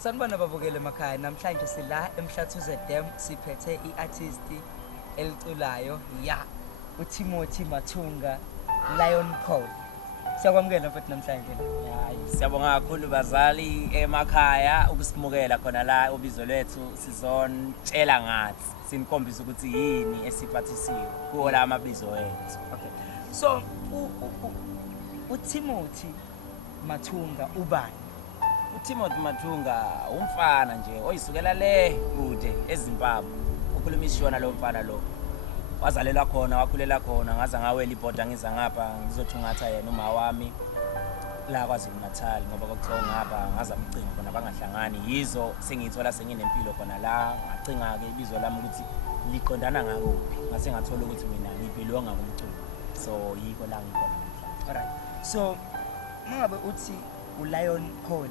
Sanibona babukele emakhaya, namhlanje sila eMhlathuze Dam siphethe i-artist eliculayo uTimothy Mathunga Lion Paul. Siyakwamukela futhi namhlanje. Siyabonga kakhulu bazali emakhaya ukusimukela khona la ubizo lethu sizontshela ngathi sinikhombisa ukuthi yini esiphathisiwe kuwo la amabizo ethu. Okay. So uTimothy Mathunga ubani? uTimothy Mathunga umfana nje oyisukela le kude eZimbabwe. Ukhuluma isishona lo mfana lo. Wazalelwa khona, wakhulela khona, ngaza ngawela ibhoda ngiza ngapha ngizothungatha yena uma wami la KwaZulu-Natal ngoba kokuthiwa ngapha ngaza umcingo khona bangahlangani yizo sengithola senginempilo khona la ngacinga ke ibizo lami ukuthi liqondana ngakuphi ngase ngathola ukuthi mina ngibelonga ngomculo so yiko la ngikhona. Alright. So mangabe uthi uLion Paul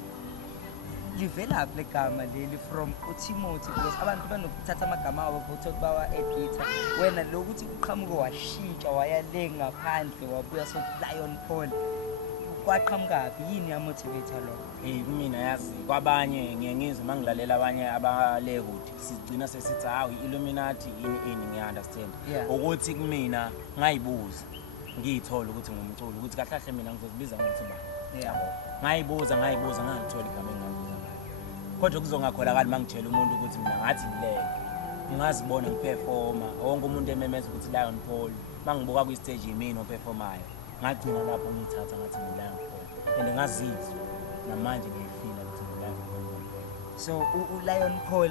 livela phi legama leli from uTimothy because abantu banokuthatha amagama abo futhi bawa edita wena lokuthi uqhamuke washintsha wayale ngaphandle wabuya so Lion Paul kwaqhamuka phi yini ya motivator lo? Kumina yazi kwabanye ngiyengizwe mangilalela abanye abale kude sigcina sesithi hawu Illuminati ini ngiunderstand ukuthi kumina ngayibuza ngiyithola ukuthi ngumculo ukuthi kahlahle mina ngizokubiza ngokuthi ba yabo ngayibuza ngangithola igama engingabiza kodwa kuzongakholakala mangitshela umuntu ukuthi mina ngathi ngileke ngingazibona ngiperforma wonke umuntu ememeza ukuthi Lion Paul mangibuka ku stage yimina operformayo ngagcina lapho ngithatha ngathi ngiLion Paul and ngazizwa namanje ngiyifila ukuthi ngiLion Paul. So uLion Paul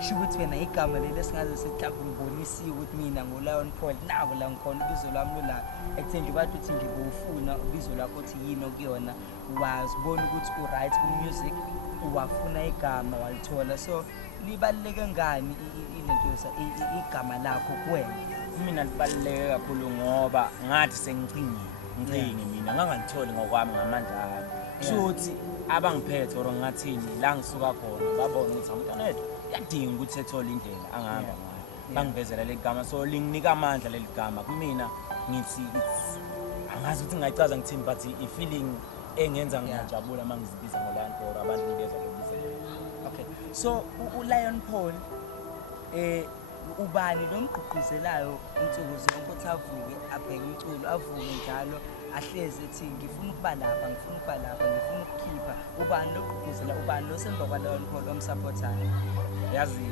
shukuthi wena igama leli esingaze sihlapha ngibonisiwe ukuthi mina nguLion Paul nako la ngikhona ibizo lami lola ekuthenje bathi uthi ngibufuna ubizo lakho uthi yini okuyona wazibona ukuthi uright ku-music wafuna igama walithola so libaluleke ngani ilentosa igama lakho kuwena? Mina libaluleke kakhulu ngoba ngathi sengicingi mina ngangangitholi ngokwami ngamandla ami futhi abangiphethe or ngathini la ngisuka khona babona ukuthi umntwana wethu yadinga ukuthi ethole indlela angahamba ngayo bangivezela le gama so linginika amandla leli gama kumina ngithi angazi ukuthi ngayichaza ngithini but i-feeling engenza ngijabula mangizibiza ngoLion Paul abantu ngibeza lokubiza. Okay, so uLion Paul ubani lo mgqugquzelayo insuku zonke ukuthi avuke abheke umculo avuke njalo ahleze ethi ngifuna ukuba lapha ngifuna ukukhipha ubani lo gqugquzela ubani lo semva kwaLion Paul omsupportayo? Yazi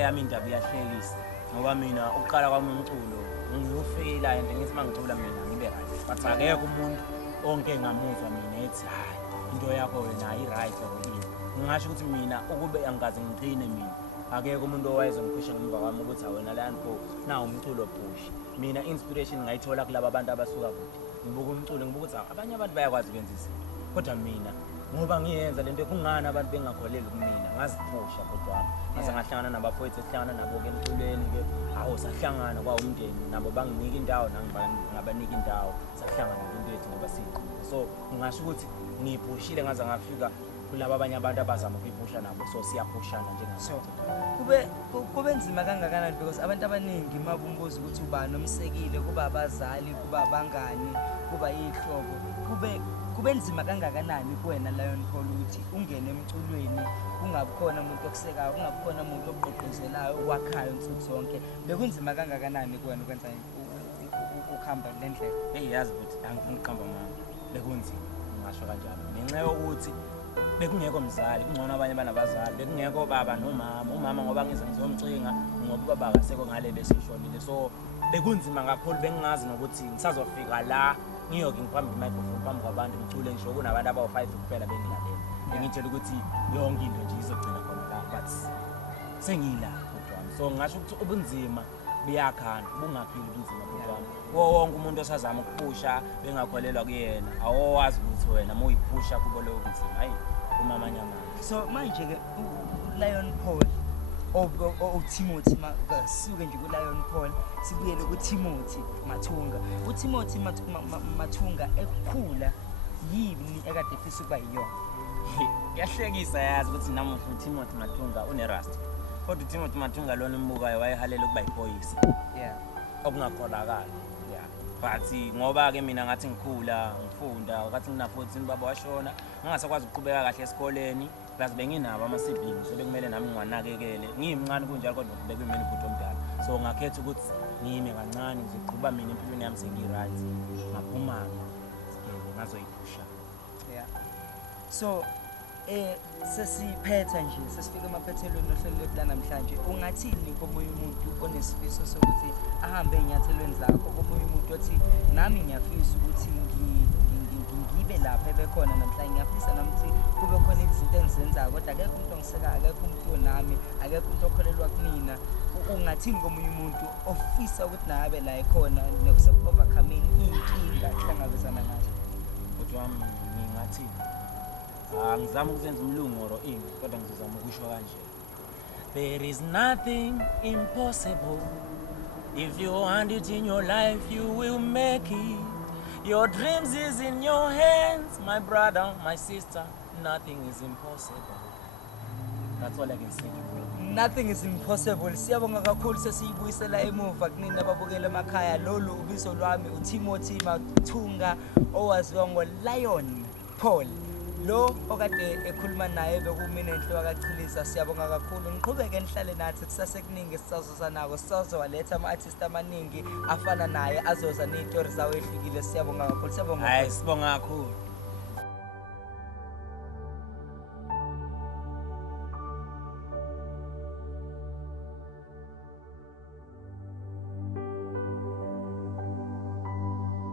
yami indaba iyahlekisa ngoba mina uqala kwami umculo ngiyofela and ngithi mangicula mina ngibe right but akekho umuntu onke ngamuzwa mina ethi hayi into yakho wena ayi-right or yini ngingasho ukuthi mina ukube angikaze ngiqine mina akekho umuntu owayezongiphusha ngemva kwami ukuthi awena Lion Paul nawo umculo push mina inspiration ngayithola kulabo abantu abasuka kude ngibuka umculo ngibuka ukuthi abanye abantu bayakwazi ukwenzisa kodwa mina ngoba ngiyenza lento kungani abantu bengakholeli kumina ngaziphusha kodwa ngaze ngahlangana nabafowethu esihlangana nabo ke emculweni ke awu sahlangana kwa umndeni nabo banginika indawo nangibanika indawo sahlangana into yethu ngoba siyiqhubile so ngingasho ukuthi ngiphushile ngaze ngafika kulabo abanye abantu abazama ukuyiphusha nabo so siyaphushana njengaso. Kube nzima kangakanani because abantu abaningi mabumbuza ukuthi ubani omsekile kuba abazali kuba abangani kuba ihlobo kube nzima kangakanani kuwena Lion Paul ukuthi ungene emculweni kungabikhona umuntu okusekayo kungabikhona umuntu ogqugquzelayo okwakhayo insuku zonke bekunzima kangakanani kuwena ukwenza ukuhamba le ndlela? Yazi ukuthi angiqamba mama bekunzima ngisho kanjalo ngenxa yokuthi bekungekho mzali kungcono abanye banabazali bekungekho baba umama ngoba ngizomcinga ngoba ubaba akasekho ngale besishonile so bekunzima kakhulu bengingazi nokuthi ngisazofika la ngiyoke ngiphambi microphone phambi kwabantu ngicule ngisho kunabantu abawu5 kuphela bengilalela bengitshela ukuthi yonke into nje izogcina khona la but sengila kodwa so ngisho ukuthi ubunzima biyakhana bungaphili ubunzima kodwa wonke umuntu osazama ukuphusha bengakholelwa kuyena awazi ukuthi wena moyiphusha kubo lo bunzima hayi umamanya manje. So manje ke uLion Paul Timothy suke nje kuLion Paul sibuyele kuTimothy Mathunga. uTimothy Mathunga ekhula yini ekade efisa ukuba yiyona? Yahlekisa yazi ukuthi namuhla uTimothy Mathunga unerust kodwa uTimothy Mathunga lona umbukayo wayehalela ukuba yiphoyisa okungakholakala but ngoba ke mina ngathi ngikhula ngifunda ngathi ngina 14 baba washona ngingasakwazi ukuqhubeka kahle esikoleni plus benginabo ama-siblings sebekumele nami ngiwanakekele ngiyimncane kunjalo kodwa ngibeka imini ibhuti omdala so ngakhetha ukuthi ngime kancane ngizoqhuba mina empilweni yami sengiyi-right ngaphuma-ke ngazoyiphusha. Yeah. So sesiphetha nje sesifika emaphethelweni ohlelo lethu lanamhlanje ungathini komunye umuntu onesifiso sokuthi ahambe ey'nyathelweni zakho komunye umuntu othi nami ngiyafisa ukuthi ngibe lapha ebekhona namhlanje ngiyafisa nami ukuthi kube khona izinto engizenzayo kodwa akekho umuntu ongisekayo akekho umuntu onami akekho umuntu okholelwa kumina ungathini komunye umuntu ofisa ukuthi naye abe la ekhona nokuseku-overcome-eni iy'nkinga ahlangabezana nazo? Kodwa wami ngingathini angizami ukuzenza umlungu oro ini kodwa ngizozama ukusho kanje. There is nothing impossible. If you want it in your life, you will make it. Your dreams is in your hands, my brother, my sister. Nothing is impossible. That's all I can say. Nothing is impossible. Siyabonga kakhulu sesiyibuyisela emuva kunina ababukela emakhaya. Lolu ubizo lwami uTimothy Mathunga owaziwa ngoLion Paul. Lo okade ekhuluma naye bekumina enhloko kaChiliza. Siyabonga kakhulu. Ngiqhubeke nihlale nathi kusasekuningi sisazoza nako. Sisazowaletha ama-artist amaningi afana naye azoza nezitori zawo ehlukile. Siyabonga kakhulu. Siyabonga. Hayi sibonga kakhulu.